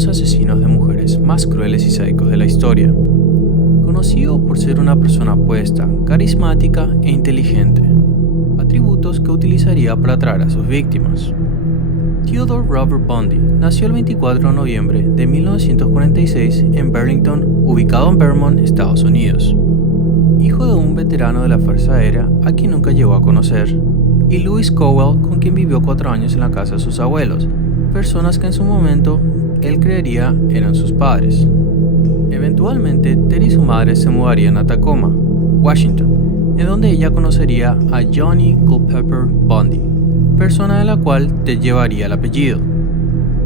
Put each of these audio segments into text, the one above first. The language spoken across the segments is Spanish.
los asesinos de mujeres más crueles y sádicos de la historia. Conocido por ser una persona apuesta, carismática e inteligente, atributos que utilizaría para atraer a sus víctimas. Theodore Robert Bundy nació el 24 de noviembre de 1946 en Burlington, ubicado en Vermont, Estados Unidos. Hijo de un veterano de la Fuerza Aérea a quien nunca llegó a conocer, y Louise Cowell, con quien vivió 4 años en la casa de sus abuelos, personas que en su momento él creería eran sus padres. Eventualmente, Ted y su madre se mudarían a Tacoma, Washington, en donde ella conocería a Johnny Culpeper Bundy, persona de la cual Ted llevaría el apellido.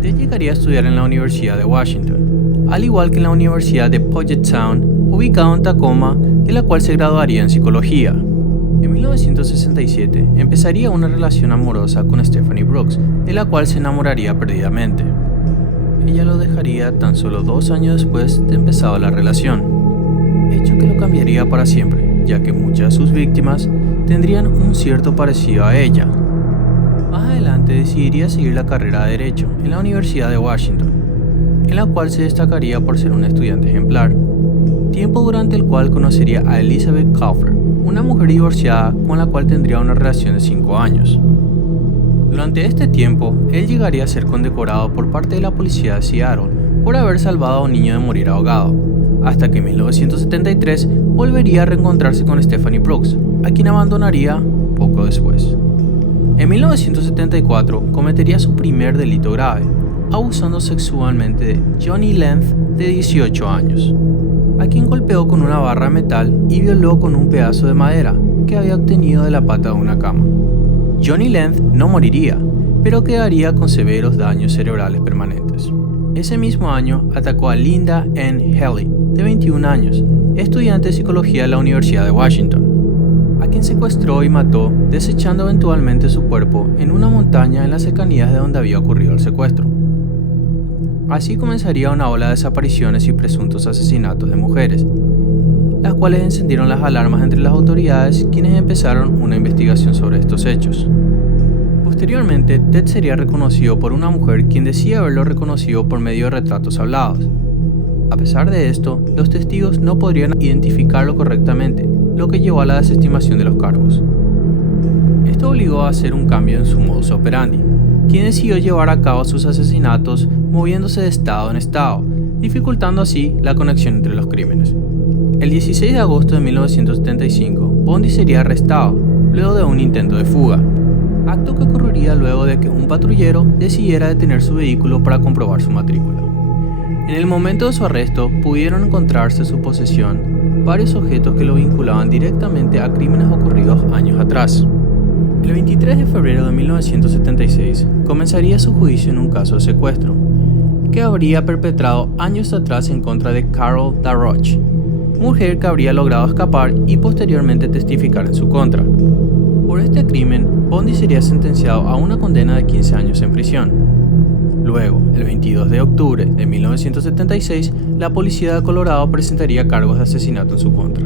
Ted llegaría a estudiar en la Universidad de Washington, al igual que en la Universidad de Puget Sound, ubicado en Tacoma, de la cual se graduaría en psicología. En 1967 empezaría una relación amorosa con Stephanie Brooks, de la cual se enamoraría perdidamente. Ella lo dejaría tan solo 2 años después de empezada la relación, hecho que lo cambiaría para siempre, ya que muchas de sus víctimas tendrían un cierto parecido a ella. Más adelante decidiría seguir la carrera de Derecho en la Universidad de Washington, en la cual se destacaría por ser un estudiante ejemplar, tiempo durante el cual conocería a Elizabeth Kaufler, una mujer divorciada con la cual tendría una relación de 5 años. Durante este tiempo, él llegaría a ser condecorado por parte de la policía de Seattle por haber salvado a un niño de morir ahogado, hasta que en 1973 volvería a reencontrarse con Stephanie Brooks, a quien abandonaría poco después. En 1974 cometería su primer delito grave, abusando sexualmente de Johnny Length, de 18 años, a quien golpeó con una barra de metal y violó con un pedazo de madera que había obtenido de la pata de una cama. Johnny Length no moriría, pero quedaría con severos daños cerebrales permanentes. Ese mismo año atacó a Linda N. Healy, de 21 años, estudiante de psicología de la Universidad de Washington, a quien secuestró y mató, desechando eventualmente su cuerpo en una montaña en las cercanías de donde había ocurrido el secuestro. Así comenzaría una ola de desapariciones y presuntos asesinatos de mujeres, las cuales encendieron las alarmas entre las autoridades, quienes empezaron una investigación sobre estos hechos. Posteriormente, Ted sería reconocido por una mujer quien decía haberlo reconocido por medio de retratos hablados. A pesar de esto, los testigos no podrían identificarlo correctamente, lo que llevó a la desestimación de los cargos. Esto obligó a hacer un cambio en su modus operandi, quien decidió llevar a cabo sus asesinatos moviéndose de estado en estado, dificultando así la conexión entre los crímenes. El 16 de agosto de 1975, Bundy sería arrestado, luego de un intento de fuga, acto que ocurriría luego de que un patrullero decidiera detener su vehículo para comprobar su matrícula. En el momento de su arresto, pudieron encontrarse en su posesión varios objetos que lo vinculaban directamente a crímenes ocurridos años atrás. El 23 de febrero de 1976 comenzaría su juicio en un caso de secuestro, que habría perpetrado años atrás en contra de Carol Darroch, mujer que habría logrado escapar y posteriormente testificar en su contra. Por este crimen, Bundy sería sentenciado a una condena de 15 años en prisión. Luego, el 22 de octubre de 1976, la policía de Colorado presentaría cargos de asesinato en su contra.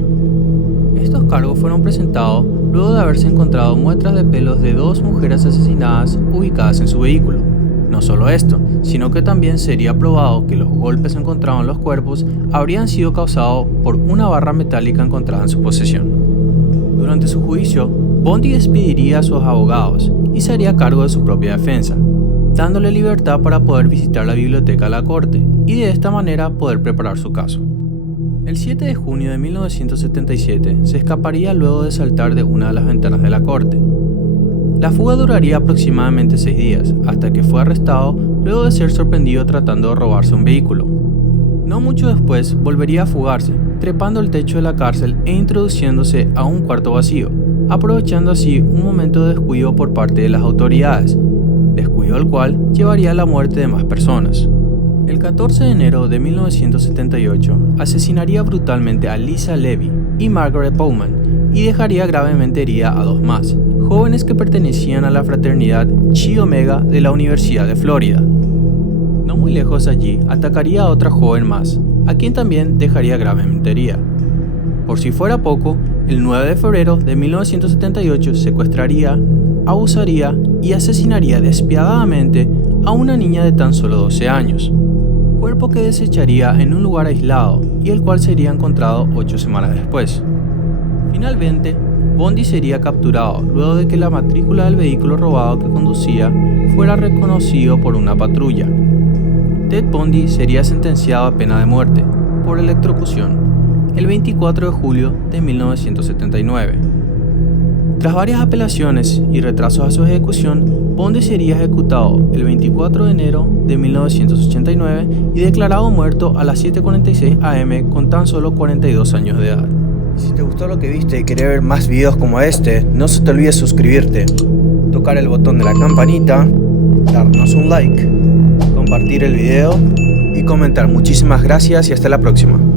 Estos cargos fueron presentados luego de haberse encontrado muestras de pelos de 2 mujeres asesinadas ubicadas en su vehículo. No solo esto, sino que también sería probado que los golpes encontrados en los cuerpos habrían sido causados por una barra metálica encontrada en su posesión. Durante su juicio, Bundy despediría a sus abogados y se haría cargo de su propia defensa, dándole libertad para poder visitar la biblioteca de la corte y de esta manera poder preparar su caso. El 7 de junio de 1977 se escaparía luego de saltar de una de las ventanas de la corte. La fuga duraría aproximadamente 6 días, hasta que fue arrestado luego de ser sorprendido tratando de robarse un vehículo. No mucho después volvería a fugarse, trepando el techo de la cárcel e introduciéndose a un cuarto vacío, aprovechando así un momento de descuido por parte de las autoridades, descuido el cual llevaría a la muerte de más personas. El 14 de enero de 1978 asesinaría brutalmente a Lisa Levy y Margaret Bowman y dejaría gravemente herida a 2 más, jóvenes que pertenecían a la fraternidad Chi Omega de la Universidad de Florida. No muy lejos de allí atacaría a otra joven más, a quien también dejaría gravemente herida. Por si fuera poco, el 9 de febrero de 1978 secuestraría, abusaría y asesinaría despiadadamente a una niña de tan solo 12 años. cuerpo que desecharía en un lugar aislado y el cual sería encontrado 8 semanas después. Finalmente, Bundy sería capturado luego de que la matrícula del vehículo robado que conducía fuera reconocido por una patrulla. Ted Bundy sería sentenciado a pena de muerte por electrocución el 24 de julio de 1979. Tras varias apelaciones y retrasos a su ejecución, Bundy sería ejecutado el 24 de enero de 1989 y declarado muerto a las 7:46 am con tan solo 42 años de edad. Si te gustó lo que viste y querés ver más videos como este, no se te olvide suscribirte, tocar el botón de la campanita, darnos un like, compartir el video y comentar. Muchísimas gracias y hasta la próxima.